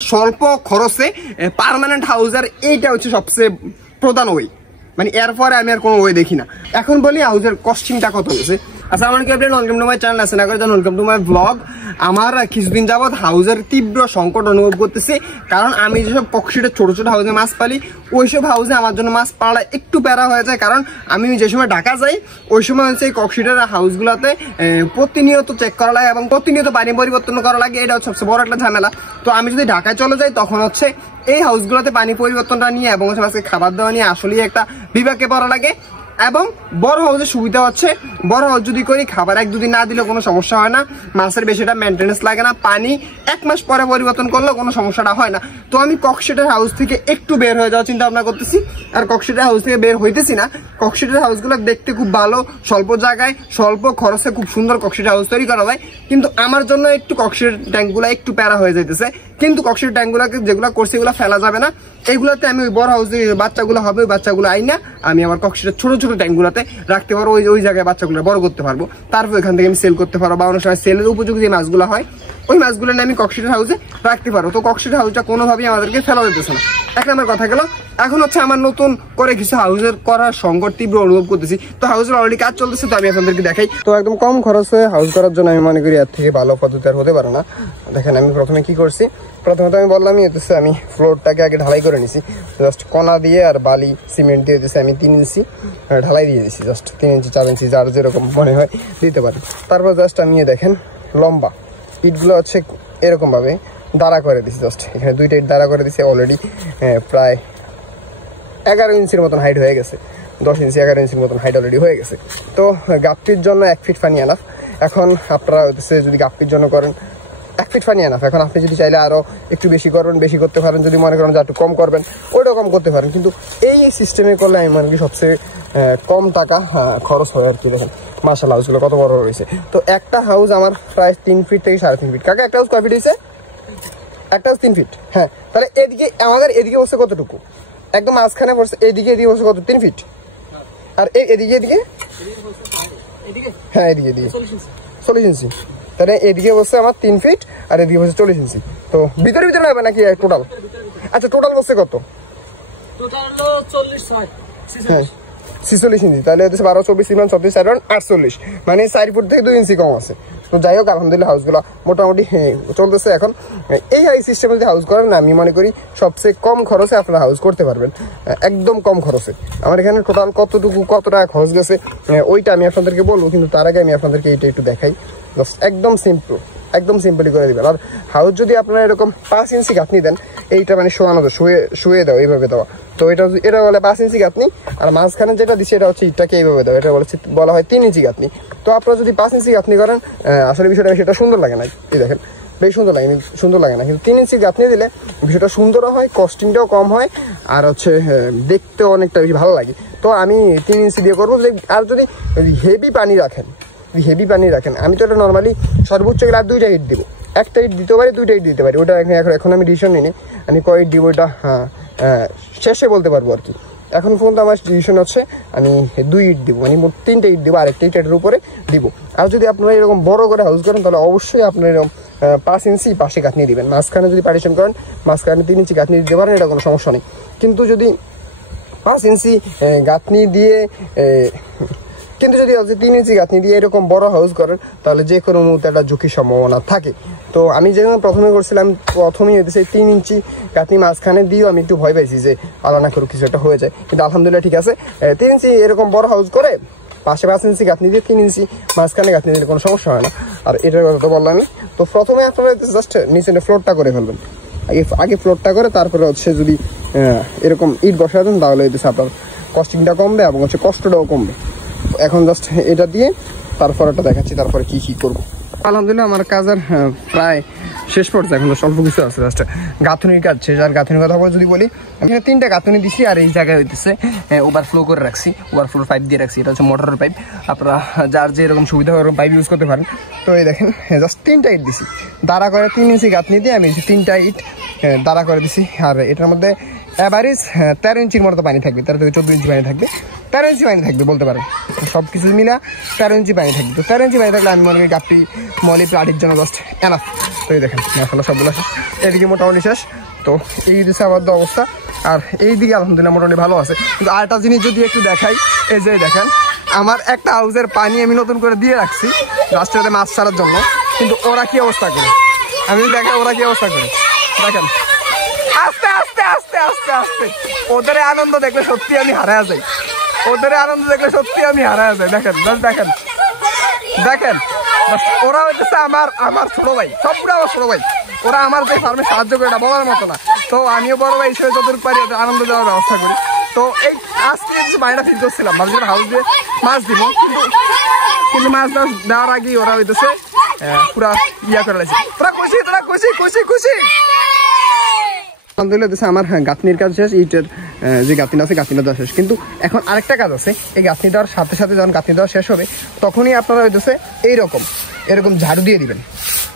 স্বল্প খরচে পার্মানেন্ট হাউসের এইটা হচ্ছে সবচেয়ে প্রধান ওয়ে, মানে এরপরে আমি আর কোনো ওয়ে দেখি না। এখন বলি হাউসের কস্টিংটা কত হয়েছে। আসসালামু আলাইকুম everyone, welcome to my channel, আসেন করে ওয়েলকাম টু মাই ব্লগ। আমার কিছুদিন যাবত হাউসের তীব্র সংকট অনুভব করতেছি, কারণ আমি যেসব কক্সিটের ছোট ছোট হাউসে মাছ পালি ওইসব হাউসে আমার জন্য মাছ পাওয়া একটু প্যারা হয়ে যায়। কারণ আমি যে সময় ঢাকা যাই ওই সময় হচ্ছে এই কক্সিটের হাউসগুলোতে প্রতিনিয়ত চেক করা লাগে এবং প্রতিনিয়ত পানি পরিবর্তন করা লাগে, এটা সবচেয়ে বড় একটা ঝামেলা। তো আমি যদি ঢাকায় চলে যাই তখন হচ্ছে এই হাউসগুলোতে পানি পরিবর্তনটা নিয়ে এবং মাছকে খাবার দেওয়া নিয়ে আসলেই একটা বিভাগে পড়া লাগে। এবং বড় হাউসের সুবিধা হচ্ছে বড় হাউস যদি করি খাবার এক দুদিন না দিলে কোনো সমস্যা হয় না, মাছের বেশিটা মেনটেন্যান্স লাগে না, পানি এক মাস পরে পরিবর্তন করলে কোনো সমস্যাটা হয় না। তো আমি কক্সিটের হাউস থেকে একটু বের হয়ে যাওয়ার চিন্তা ভাবনা করতেছি, আর কক্সিটের হাউস থেকে বের হইতেছি না। কক্সিটের হাউসগুলো দেখতে খুব ভালো, স্বল্প জায়গায় স্বল্প খরচে খুব সুন্দর কক্সিটের হাউস তৈরি করা যায়, কিন্তু আমার জন্য একটু কক্সিটের ট্যাঙ্কগুলো একটু প্যারা হয়ে যাইতেছে। কিন্তু কক্সিটের ট্যাঙ্কগুলোকে যেগুলো করছে এগুলো ফেলা যাবে না, এইগুলোতে আমি ওই বড় হাউসে বাচ্চাগুলো হবে ওই বাচ্চাগুলো আইনা আমি আমার কক্সিটের ছোট ছোট ট্যাঙ্কগুলোতে রাখতে পারবো, ওই জায়গায় বাচ্চাগুলো বড় করতে পারবো, তারপর এখান থেকে আমি সেল করতে পারবো, বা অনেক সময় সেলের উপযোগী যে মাছগুলো হয় ওই মাছগুলো নিয়ে আমি কক্সিটের হাউসে রাখতে পারবো। তো কক্সিটের হাউসটা কোনোভাবেই আমাদেরকে ফেলা যেতেছে না। এক নম্বর কথা গেল। এখন হচ্ছে আমার নতুন করে কিছু হাউসের করার সংকট তীব্র অনুভব করতেছি। তো হাউসের অলরেডি কাজ চলতেছে, তো আমি আপনাদেরকে দেখাই। তো একদম কম খরচে হাউস করার জন্য আমি মনে করি এর থেকে ভালো পদ্ধতি আর হতে পারে না। দেখেন আমি প্রথমে কি করছি, প্রথমত আমি বললামই হচ্ছে আমি ফ্লোরটাকে আগে ঢালাই করে নিছি, জাস্ট কণা দিয়ে আর বালি সিমেন্ট দিয়ে দিচ্ছি। আমি 3 ইঞ্চি ঢালাই দিয়ে দিচ্ছি, জাস্ট 3 ইঞ্চি 4 ইঞ্চি যার যেরকম মনে হয় দিতে পারে। তারপর জাস্ট আমি দেখেন লম্বা ইটগুলো হচ্ছে এরকম ভাবে দাঁড়া করে দিচ্ছি, জাস্ট এখানে 2টা ইট দাঁড়া করে দিচ্ছি। অলরেডি প্রায় 11 ইঞ্চির মতন হাইট হয়ে গেছে, 10 ইঞ্চি 11 ইঞ্চির মতন হাইট অলরেডি হয়ে গেছে। তো গাপ্পির জন্য 1 ফিট পানি আনাফ। এখন আপনারা হচ্ছে যদি গাপ্পির জন্য করেন 1 ফিট পানি আনাফ। এখন আপনি যদি চাইলে আরও একটু বেশি করবেন, বেশি করতে পারেন, যদি মনে করেন যে একটু কম করবেন ওইটা কম করতে পারেন, কিন্তু এই সিস্টেমে করলে আমি মনে করি সবচেয়ে কম টাকা খরচ হয় আর কি। দেখেন মাশাআল্লাহ হাউসগুলো কত বড় রয়েছে। তো একটা হাউস আমার প্রায় 3 ফিট থেকে 3.5 ফিট। কাকা একটা হাউস কয় ফিট হয়েছে? একটা হাউস 3 ফিট। হ্যাঁ, তাহলে এদিকে আমাদের এদিকে বসে কতটুকু? একদম মাঝখানে বসে এদিকে বসে কত? 3 ফিট। আর এদিকে হ্যাঁ এদিকে 40 ইঞ্চি। তাহলে এদিকে বসে আমার 3 ফিট আর এদিকে বসে 40 ইঞ্চি। তো ভিতরে হবে নাকি টোটাল? আচ্ছা টোটাল বসে কত? হ্যাঁ 46 ইঞ্চি। তাহলে হচ্ছে 12 24 3 34 48, মানে 4 ফুট থেকে 2 ইঞ্চি কম আছে। তো যাই হোক আলহামদুলিল্লাহ হাউসগুলো মোটামুটি চলতেছে। এখন এই সিস্টেমে যদি হাউস করেন না, আমি মনে করি সবচেয়ে কম খরচে আপনারা হাউস করতে পারবেন, একদম কম খরচে। আমার এখানে টোটাল কত টাকা খরচ গেছে ওইটা আমি আপনাদেরকে বলবো, কিন্তু তার আগে আমি আপনাদেরকে এইটা একটু দেখাই। একদম সিম্পলি করে দিবেন। আর হাউস যদি আপনারা এরকম 5 ইঞ্চি গাঁথনি দেন, এইটা মানে শোয়ানো শুয়ে দাও, এইভাবে দেওয়া। তো এটা বলে 5 ইঞ্চি গাঁথনি, আর মাঝখানে যেটা দিচ্ছে এটা হচ্ছে ইটটাকে এইভাবে দাও, এটা বলা হয় 3 ইঞ্চি গাঁথনি। তো আপনারা যদি 5 ইঞ্চি গাঁথনি করেন আসলে বিষয়টা সেটা সুন্দর লাগে না। এই দেখেন বেশ সুন্দর লাগে না, কিন্তু 3 ইঞ্চি গাঁথনি দিলে বিষয়টা সুন্দরও হয়, কস্টিংটাও কম হয়, আর হচ্ছে দেখতেও অনেকটা বেশি ভালো লাগে। তো আমি 3 ইঞ্চি দিয়ে করবো। আর যদি হেভি পানি রাখেন আমি তো এটা নর্মালি সর্বোচ্চ গেলে আর 2টা ইট দিব, 1টা ইট দিতে পারি, 2টা ইট দিতে পারি। ওটা এখন আমি ডিসিশন নিই, আমি কয় ইট দিব ওইটা শেষে বলতে পারবো আর কি। এখন পর্যন্ত আমার ডিসিশন হচ্ছে আমি 2 ইট দিব, মানে মোট 3টে ইট দিব, আরেকটা ইট এটার উপরে দিব। আর যদি আপনারা এরকম বড় করে হাউস করেন তাহলে অবশ্যই আপনার এরকম 5 ইঞ্চি পাশে গাঁথনি দিবেন। মাঝখানে যদি পার্টিশন করেন মাঝখানে 3 ইঞ্চি গাঁথনি দিতে পারেন, এটা কোনো সমস্যা নেই। কিন্তু যদি 5 ইঞ্চি গাঁথনি দিয়ে যদি 3 ইঞ্চি গাঁথনি দিয়ে এরকম বড় হাউস করেন তাহলে যে কোনো মুহূর্তে একটা ঝুঁকির সম্ভাবনা থাকে। তো আমি যেমন প্রথমেই করছিলাম, প্রথমেই হচ্ছে 3 ইঞ্চি গাঁথনি মাঝখানে দিয়েও আমি একটু ভয় পাইছি যে আলাদা না করে কিছু একটা হয়ে যায়, কিন্তু আলহামদুলিল্লাহ ঠিক আছে। 3 ইঞ্চি এরকম বড় হাউস করে পাশে 5 ইঞ্চি গাঁথনি দিয়ে 3 ইঞ্চি মাঝখানে গাঁথনি দিলে কোনো সমস্যা হয় না। আর এটার কথা তো বললাম আমি। তো প্রথমে আপনারা জাস্ট নিচে ফ্লোরটা করে ফেলবেন, আগে ফ্লোরটা করে তারপরে হচ্ছে যদি এরকম ইট বসা দেন তাহলে হচ্ছে আপনার কস্টিংটা কমবে এবং হচ্ছে কষ্টটাও কমবে। এখন জাস্ট এটা দিয়ে তারপর এটা দেখাচ্ছি তারপরে কি করবো। আলহামদুলিল্লাহ আমার কাজের প্রায় শেষ পর্যায়ে, এখন তো স্বল্প কিছু আছে, জাস্ট গাঁথনির কাজ শেষ। আর গাঁথনির কথা যদি বলি, আমি এখানে 3টা গাঁথনি দিছি, আর এই জায়গায় হইতেছে ওভারফ্লো করে রাখছি, ওভারফ্লো পাইপ দিয়ে রাখছি। এটা হচ্ছে মোটরের পাইপ, আপনারা যার যে এরকম সুবিধা ওরকম পাইপ ইউজ করতে পারেন। তো এই দেখেন জাস্ট 3টা ইট দিছি দাঁড়া করে, 3 ইঞ্চি গাঁথনি দিয়ে আমি 3টা ইট দাঁড়া করে দিছি। আর এটার মধ্যে অ্যাভারেজ 13 ইঞ্চির মতো পানি থাকবে, 13 থেকে 14 ইঞ্চি পানি থাকবে, 13 ইঞ্চি পানি থাকবে বলতে পারেন, সব কিছু মিলা 13 ইঞ্চি পানি থাকবে। তো 13 ইঞ্চি পানি থাকলে আমি মনে করি গাপ্পি মলি প্লাটির জন্য জাস্ট এনাফ। তো এই দেখেন মাশাআল্লাহ সবগুলো শেষ, এদিকে মোটামুটি শেষ। তো এই দিকে আবার অবস্থা, আর এই দিকে আলহামদুলিল্লাহ মোটামুটি ভালো আছে। কিন্তু আরেকটা জিনিস যদি একটু দেখাই, এই যে দেখেন আমার একটা হাউসের পানি আমি নতুন করে দিয়ে রাখছি রাস্তাতে মাছ ছাড়ার জন্য, কিন্তু ওরা কি অবস্থা করে আমি দেখেন, ওরা কি অবস্থা করে দেখেন, আস্তে আস্তে আস্তে আস্তে আস্তে। ওদের আনন্দ দেখলে সত্যি আমি হারায় যাই, ওদের আনন্দ দেখলে সত্যি আমি হারায় যাই। দেখেন দেখেন দেখেন, ওরা হইতেছে আমার ছোট ভাই, সবগুলো আমার ছোট ভাই। ওরা আমার যে ফার্মে সাহায্য করে না বলার মতো না। তো আমিও বড় ভাই হিসেবে যতটুকু পারি ওদের আনন্দ দেওয়ার ব্যবস্থা করি। তো এই আজকে বাড়িটা ফিল করছিলাম, ভাবছিলাম হাউস দিয়ে মাছ দিব, কিন্তু মাছ দেওয়ার আগেই ওরা হইতেছে পুরা ইয়া করে লাগছে। তোরা খুশি, তোরা খুশি খুশি খুশি আলহামদুলিল্লাহ। আমার গাঁথনির কাজ শেষ, ইটের যে গাঁথনি আছে গাঁথনি দেওয়া শেষ। কিন্তু এখন আরেকটা কাজ আছে, এই গাঁথনি দেওয়ার সাথে সাথে যখন গাঁথনি দেওয়া শেষ হবে তখনই আপনারা হইতেছে এরকম ঝাড়ু দিয়ে দিবেন।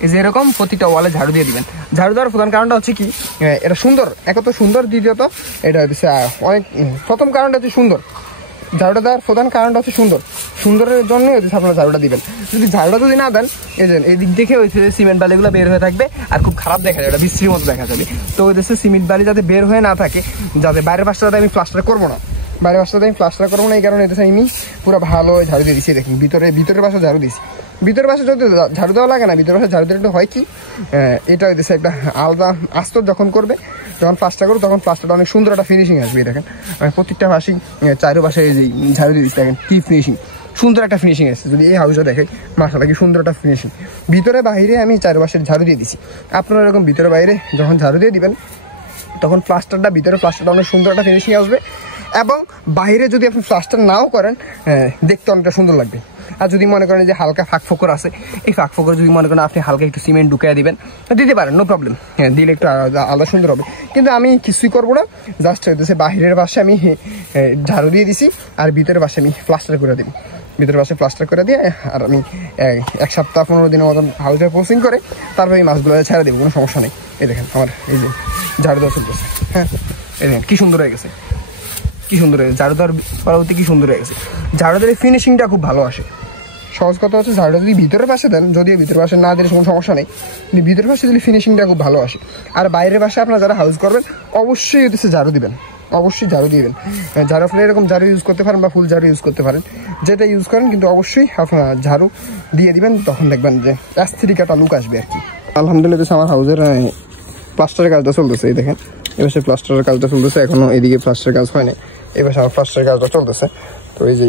এই যে এরকম প্রতিটা ওয়ালে ঝাড়ু দিয়ে দিবেন। ঝাড়ু দেওয়ার প্রধান কারণটা হচ্ছে কি, এটা সুন্দর, এক তো সুন্দর, দ্বিতীয়ত এটা হচ্ছে অনেক, প্রথম কারণটা হচ্ছে সুন্দর, ঝাড়ুটা দেওয়ার প্রধান কারণটা হচ্ছে সুন্দরের জন্য হচ্ছে আপনারা ঝাড়ুটা দিবেন। যদি ঝাড়ুটা যদি না দেন, এই দিক দেখে হয়েছে সিমেন্ট বালিগুলো বের হয়ে থাকবে আর খুব খারাপ দেখা যাবে, বিশ্রীর মতো দেখা যাবে। তো হচ্ছে সিমেন্ট বালি যাতে বের হয়ে না থাকে, যাতে বাইরের পাশটা যাতে আমি প্লাস্টার করবো না, বাইরের পাশটাতে আমি প্লাস্টার করবো না, এই কারণে এটা আমি পুরো ভালো ঝাড়ু দিয়ে দিচ্ছি। দেখুন ভিতরের পাশে ঝাড়ু দিচ্ছি, ভিতরের পাশে যদি ঝাড়ু দেওয়া লাগে না, ভিতরের পাশে ঝাড়ু দিলে হয় কি, এটা হইতেছে একটা আলাদা আস্তর যখন করবে, যখন প্লাস্টার করবো তখন প্লাস্টারটা অনেক সুন্দর একটা ফিনিশিং আসবে। দেখেন আমি প্রত্যেকটা পাশেই চারোপাশে ঝাড়ু দিয়ে দিচ্ছি, দেখেন কি ফিনিশিং, সুন্দর একটা ফিনিশিং আসছে। যদি এই হাউসটা দেখে মাশাআল্লাহ কি সুন্দর একটা ফিনিশিং। ভিতরে বাইরে আমি চারপাশে ঝাড়ু দিয়ে দিচ্ছি। আপনারা এরকম ভিতরে বাইরে যখন ঝাড়ু দিয়ে দিবেন তখন ভিতরে প্লাস্টারটা অনেক সুন্দর একটা ফিনিশিং আসবে, এবং বাইরে যদি আপনি প্লাস্টার নাও করেন দেখতে অনেকটা সুন্দর লাগবে। আর যদি মনে করেন যে হালকা ফাঁক ফোকর আছে, এই ফাঁক ফোকর যদি মনে করেন আপনি হালকা একটু সিমেন্ট ঢুকিয়ে দিবেন, দিতে পারেন, নো প্রবলেম, দিলে একটু আলাদা সুন্দর হবে। কিন্তু আমি কিছুই করবো না, জাস্ট হইতেছে বাহিরের পাশে আমি ঝাড়ু দিয়ে দিছি আর ভিতরের পাশে আমি প্লাস্টার করে দিব। ভিতরের পাশে প্লাস্টার করে দিয়ে আর আমি 1 সপ্তাহ 15 দিনের মতন হাউসে পোস্টিং করে তারপরে এই মাছগুলো ছেড়ে দেবো, কোনো সমস্যা নেই। এই দেখেন আমার এই যে ঝাড়ু দেওয়া চলতেছে, হ্যাঁ এই দেখেন কি সুন্দর হয়ে গেছে, কি সুন্দর হয়ে গেছে ঝাড়ু দেওয়ার পরবর্তী, কি সুন্দর হয়ে গেছে। ঝাড়ু দিলে ফিনিশিংটা খুব ভালো আসে। সহজ কথা হচ্ছে ঝাড়ুটা যদি ভিতরের পাশে দেন, যদিও ভিতরের পাশে না দিলে কোনো সমস্যা নেই, কিন্তু ভিতরের পাশে দিলে ফিনিশিংটা খুব ভালো আসে। আর বাইরের পাশে আপনারা যারা হাউস করবেন অবশ্যই হচ্ছে ঝাড়ু দিবেন, অবশ্যই ঝাড়ু দিবেন। ঝাড়ু আপনি এরকম ঝাড়ু ইউজ করতে পারেন বা ফুল ঝাড়ু ইউজ করতে পারেন, যেটা ইউজ করেন, কিন্তু অবশ্যই আপনারা ঝাড়ু দিয়ে দিবেন, তখন দেখবেন যে অ্যাস্থেটিক একটা লুক আসবে আর কি। আলহামদুলিল্লাহ আমার হাউসের প্লাস্টারের কাজটা চলতেছে, এই দেখেন এবার সে প্লাস্টারের কাজটা চলতেছে, এখনো এদিকে প্লাস্টারের কাজ হয়নি, এবার আমার প্লাস্টারের কাজটা চলতেছে। তো এই যে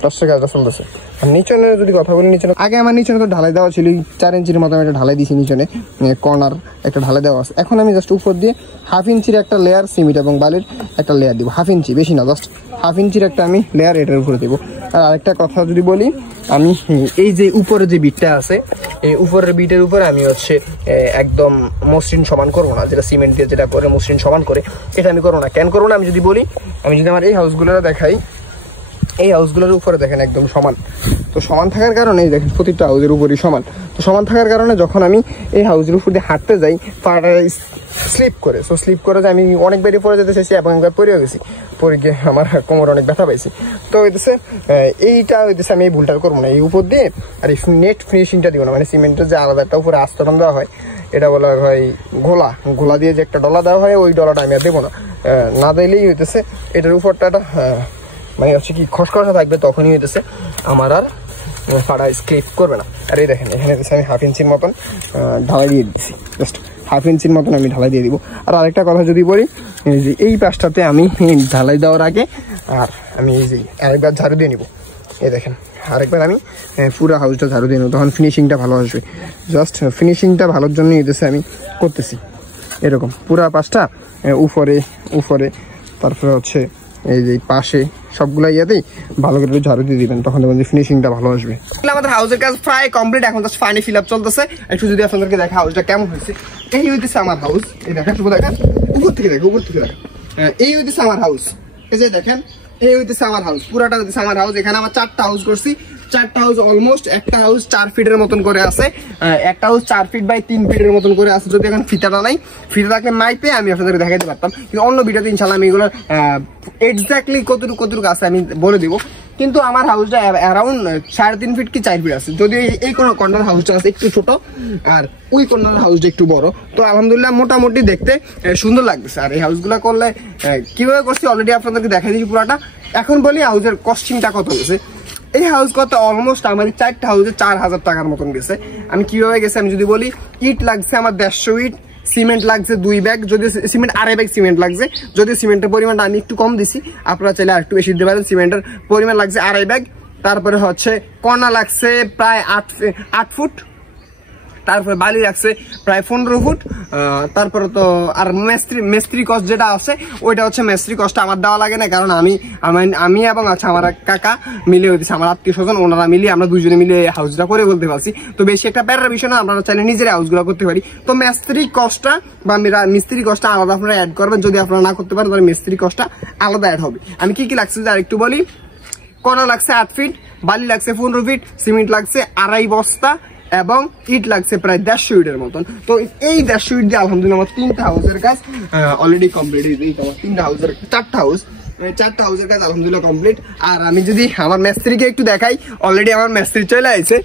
প্লাস্টারের কাজটা চলতেছে। আর নিচনে যদি কথা বলি, নিচনে আগে আমার নিচনে তো ঢালাই দেওয়া ছিল, 4 ইঞ্চির মতো আমি একটা ঢালাই দিয়েছি, নিচনে কর্নার একটা ঢালাই দেওয়া আছে। এখন আমি জাস্ট উপর দিয়ে 1/2 ইঞ্চির একটা লেয়ার সিমেন্ট এবং বালির একটা লেয়ার দিব, 1/2 ইঞ্চি, বেশি না, জাস্ট 1/2 ইঞ্চির একটা আমি লেয়ার এটার উপরে দেবো। আর আরেকটা কথা যদি বলি, আমি এই যে উপরে যে বিটটা আছে, এই উপরের বিটের উপরে আমি হচ্ছে একদম মসৃণ সমান করবো না, যেটা সিমেন্ট দিয়ে যেটা করে মসৃণ সমান করে, এটা আমি করবো না। কেন করবো না আমি যদি বলি, আমি যদি আমার এই হাউসগুলো দেখাই, এই হাউসগুলোর উপরে দেখেন একদম সমান। তো সমান থাকার কারণে দেখেন প্রতিটা হাউসের উপরই সমান। তো সমান থাকার কারণে যখন আমি এই হাউসের উপর দিয়ে হাঁটতে যাই, পাটা স্লিপ করে, সো স্লিপ করে যে আমি অনেক বেরিয়ে পড়ে যেতে চাইছি এবং একবার পড়েও গেছি, পরে গিয়ে আমার কোমর অনেক ব্যথা পাইছি। তো হইতেছে এইটা হইতেছে আমি এই ভুলটা করবো না, এই উপর দিয়ে আর এই নেট ফিনিশিংটা দিব না, মানে সিমেন্টের যে আলাদা একটা উপরে আস্তরণ দেওয়া হয়, এটা বলা হয় ঘোলা দিয়ে যে একটা ডলা দেওয়া হয়, ওই ডলাটা আমি আর দেবো না। না দিলেই হইতেছে এটার উপরটা মানে হচ্ছে কি খসখসা থাকবে, তখনই হইতেছে আমার আর ফাটা স্লিপ করবে না। আর এই দেখেন এখানে আমি 1/2 ইঞ্চির মতন ঢালাই দিয়ে দিচ্ছি, জাস্ট 1/2 ইঞ্চির মতন আমি ঢালাই দিয়ে দিব। আর আরেকটা কথা যদি বলি, যে এই পাশটাতে আমি ঢালাই দেওয়ার আগে আর আমি এই যে আরেকবার ঝাড়ু দিয়ে নিব, এই দেখেন আরেকবার আমি পুরো হাউসটা ঝাড়ু দিয়ে নেব, তখন ফিনিশিংটা ভালো আসবে। জাস্ট ফিনিশিংটা ভালোর জন্যই হইতেছে আমি করতেছি এরকম পুরা পাশটা উপরে তারপরে হচ্ছে এই যে পাশে সবগুলা ইয়াতেই ভালো করে ঝাড়ু দিয়ে দিবেন, তখন দেখবেন যে ফিনিশিংটা ভালো আসবে। আমাদের হাউসের কাজ প্রায় কমপ্লিট, এখন জাস্ট পানি ফিল আপ চলতেছে। একটু যদি আপনাদেরকে দেখা হাউসটা কেমন হয়েছে, এই হইতেছে আমার হাউস, এই দেখেন শুধু দেখেন, উপর থেকে দেখেন এই হইতেছে আমার হাউস, এই যে দেখেন এই হইতেছে আমার হাউস, পুরাটা হইতেছে আমার হাউস। এখানে আমার 4টা হাউস করছি, চারটা হাউস অলমোস্ট, একটা হাউস 4 ফিটের মতন করে আছে, একটা হাউস 4 ফিট বাই 3 ফিটের মতন করে আছে। যদি এখন ফিতাটা নাই, ফিতা থাকলে মাইপে আমি আপনাদের দেখাতে পারতাম, কিন্তু অন্য ভিডিওতে ইনশাল্লাহ আমি এগুলো এক্স্যাক্টলি কতটুকু আছে আমি বলে দিব। কিন্তু আমার হাউসটা অ্যারাউন্ড 3.5 ফিট কি 4 ফিট আছে, যদিও এই কোনো কর্নার হাউসটা আছে একটু ছোট আর ওই কর্নার হাউসটা একটু বড়। তো আলহামদুলিল্লাহ মোটামুটি দেখতে সুন্দর লাগতেছে। আর এই হাউসগুলো করলে কিভাবে করছি অলরেডি আপনাদেরকে দেখাই দিচ্ছি পুরাটা। এখন বলি হাউসের কস্টিংটা কত গেছে। এই হাউস কত অলমোস্ট আমার 4টা হাউসে 4000 টাকার মতন গেছে। আমি কিভাবে গেছে আমি যদি বলি, ইট লাগছে আমার 150 ইট, সিমেন্ট লাগছে 2 ব্যাগ, যদি সিমেন্ট 2.5 ব্যাগ সিমেন্ট লাগছে, যদি সিমেন্টের পরিমাণটা আমি একটু কম দিছি, আপনারা চাইলে আর একটু বেশি দিতে পারেন। সিমেন্টের পরিমাণ লাগছে 2.5 ব্যাগ। তারপরে হচ্ছে কর্না লাগছে প্রায় 8 ফুট, তারপরে বালি লাগছে প্রায় 15 ফুট। তারপরে তো আর মেস্ত্রি কস্ট যেটা আছে ওইটা হচ্ছে মেস্ত্রি কস্ট আমার দেওয়া লাগে না, কারণ আমি এবং আছে আমার কাকা মিলে হইতেছে, আমার আত্মীয় স্বজন, ওনারা মিলিয়ে আমরা দুজনে মিলে হাউসটা করে বলতে পারছি। তো বেশি একটা প্যারার বিষয় না, আপনারা চাইলে নিজের হাউসগুলো করতে পারি। তো মিস্ত্রি কস্টটা বা মিস্ত্রি কস্টটা আলাদা আপনারা অ্যাড করবেন, যদি আপনারা না করতে পারেন তাহলে মিস্ত্রি কস্টটা আলাদা অ্যাড হবে। আমি কি লাগছে আর একটু বলি, কর্না লাগছে 8 ফিট, বালি লাগছে 15 ফিট, সিমেন্ট লাগছে 2.5 বস্তা এবং ইট লাগছে প্রায় 150 ইটের মতন। তো এই 150 ইট দিয়ে আলহামদুলিল্লাহ আমার 3টা হাউসের কাজ অলরেডি কমপ্লিট। আমার 3টা হাউসের 4টা হাউসের কাজ আলহামদুলিল্লাহ কমপ্লিট। আর আমি যদি আমার মিস্ত্রিকে একটু দেখাই, অলরেডি আমার মিস্ত্রি চলে আসছে,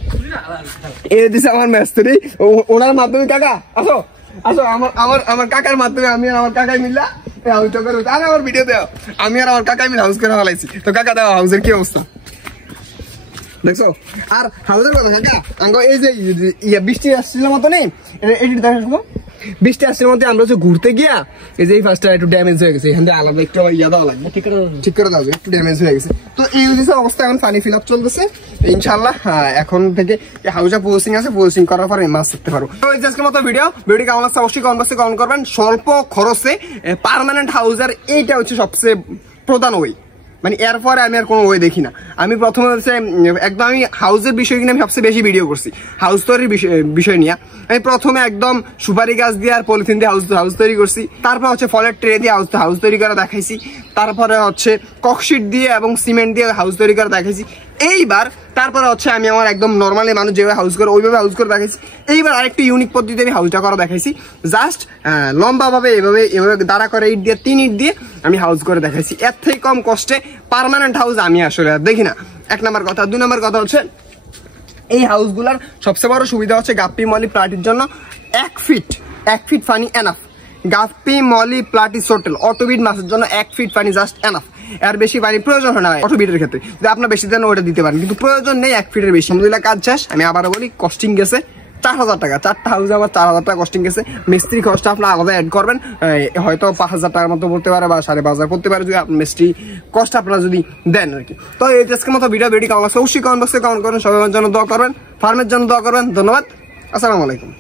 এ দিছে আমার মিস্ত্রি, ওনার মাধ্যমে কাকা আসো আমার কাকার মাধ্যমে আমি আর আমার কাকাই মিললা হাউসটা করে, আরে আমার ভিডিও দেও, আমি আর আমার কাকাই মিলে হাউস করে ফেলাইছি। তো কাকা দাও হাউসের কি অবস্থা দেখছো। আর হাউসের কথা কাকা আঙ্গ এই যে বৃষ্টি আসছিল মতো নেই, এটি দেখো বৃষ্টি আসছিল মধ্যে আমরা হচ্ছে ঘুরতে গিয়া এই যে ফার্স্টটা একটু ড্যামেজ হয়ে গেছে, এখান থেকে আলাদা একটু ইয়া দেওয়া লাগবে, ঠিক করে দাও, একটু ড্যামেজ হয়ে গেছে। তো এই অবস্থা এখন পানি ফিল আপ চলতেছে ইনশাল্লাহ। এখন থেকে হাউসটা প্রসেসিং আছে, প্রসেসিং করার পরে মাছ শিখতে পারবো। তো আজকের মতো ভিডিওটি কেমন লাগছে অবশ্যই কমেন্ট করবেন। স্বল্প খরচে পার্মানেন্ট হাউসের এইটা হচ্ছে সবচেয়ে প্রধান ওই, মানে এরপরে আমি আর কোনো ওয়ে দেখি না। আমি প্রথমে হচ্ছে একদম আমি হাউসের বিষয় কিনে আমি সবচেয়ে বেশি ভিডিও করছি, হাউস তৈরির বিষয় নিয়ে। আমি প্রথমে একদম সুপারি গাছ দিয়ে আর পলিথিন দিয়ে হাউস তৈরি করছি, তারপর হচ্ছে ফলের ট্রে দিয়ে হাউস তৈরি করে দেখাইছি, তারপরে হচ্ছে ককশিট দিয়ে এবং সিমেন্ট দিয়ে হাউস তৈরি করে দেখাইছি। এইবার তারপরে হচ্ছে আমি আমার একদম নর্মালি মানুষ যেভাবে হাউস করে ওইভাবে হাউস করে দেখাইছি। এইবার আরেকটু ইউনিক পদ্ধতিতে আমি হাউসটা করা দেখাইছি, জাস্ট লম্বাভাবে এভাবে দাঁড়া করে ইট দিয়ে 3 ইট দিয়ে আমি হাউস করে দেখাইছি। এর থেকে কম কষ্টে পার্মানেন্ট হাউস আমি আসলে দেখি না, 1 নম্বর কথা। 2 নম্বর কথা হচ্ছে এই হাউসগুলার সবচেয়ে বড় সুবিধা হচ্ছে গাপ্পি মলি প্লাটির জন্য 1 ফিট পানি এনাফ। গাপ্পি মলি প্লাটি সোটেল অটোবিট মাছের জন্য 1 ফিট পানি জাস্ট এনাফ, এর বেশি পানি প্রয়োজন হয় না অটোবিটের ক্ষেত্রে। যদি আপনার বেশি দেন ওটা দিতে পারেন, কিন্তু প্রয়োজন নেই 1 ফিটের বেশি। আলহামদুলিল্লাহ কাজ শেষ। আমি আবারও বলি কস্টিং গেছে 4000 টাকা, 4টা হাউসে আমার 4000 টাকা কস্টিং গেছে। মিস্ত্রি খরচটা আপনার আলাদা অ্যাড করবেন, হয়তো 5000 টাকার মতো পড়তে পারে বা 5500 পড়তে পারে যদি আপনি মিস্ত্রি কষ্ট আপনারা যদি দেন আর কি। তো এই আজকের মতো ভিডিওটি কেমন লাগছে অবশ্যই কমেন্ট বক্সে কমেন্ট করুন। সবাই জন্য দোয়া করবেন, ফার্মের জন্য দোয়া করবেন। ধন্যবাদ, আসসালামু আলাইকুম।